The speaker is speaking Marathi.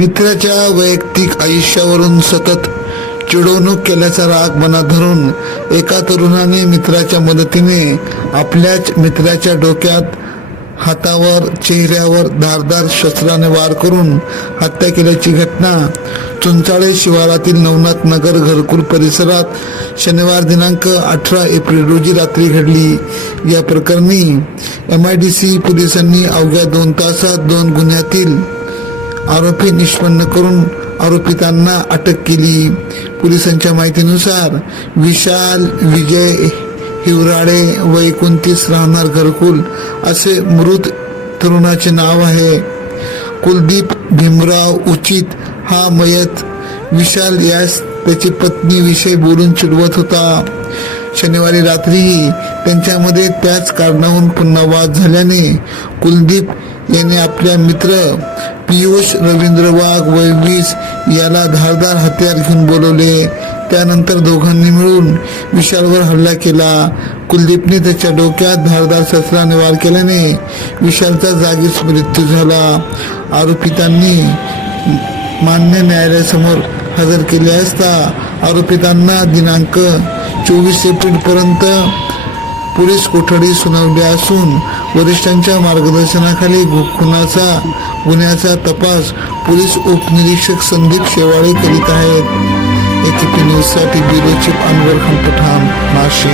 मित्राच्या वैयक्तिक आयुष्यावरून सतत चिडवणूक केल्याचा राग मनात धरून एका तरुणाने मित्राच्या मदतीने आपल्याच मित्राच्या डोक्यात, हातावर, चेहऱ्यावर धारदार शस्त्राने वार करून हत्या केल्याची घटना चुंचाळे शिवारातील नवनाथ नगर घरकुल परिसरात शनिवार दिनांक 18 एप्रिल रोजी रात्री घडली. या प्रकरणी MIDC पोलिसांनी अवघ्या 2 तासात 2 गुन्ह्यातील आरोपी निष्पन्न करून आरोपितांना अटक केली. पोलिसांच्या माहितीनुसार विशाल विजय हिवराडे वय 29 राहणार घरकुल असे मृत तरुणाचे नाव आहे. कुलदीप भीमराव उचित हा मयत विशाल यास त्याची पत्नी विषयी बोलून चिडवत होता. शनिवारी रात्रीही त्यांच्यामध्ये त्याच कारणावरून पुन्हा वाद झाल्याने कुलदीप याने आपल्या मित्र पियुष रवींद्र वाघ वय 20 याला धारदार हत्यार घेऊन बोलवले. त्यानंतर दोघांनी मिळून विशालवर हल्ला केला. कुलदीपने त्याच्या डोक्यात धारदार शस्त्राने वार केल्याने विशालचा जागीच मृत्यू झाला. आरोपितांनी मान्य न्यायालयासमोर हजर केले असता आरोपितांना दिनांक 24 एप्रिल पर्यंत पोलीस कोठडी सुनावली असून वरिष्ठांच्या मार्गदर्शनाखाली गुन्ह्याचा तपास पोलीस उपनिरीक्षक संदीप शेवाळे करीत आहेत. AKP न्यूजसाठी ब्युरो चीफ अनवर खान पठाण, नाशिक.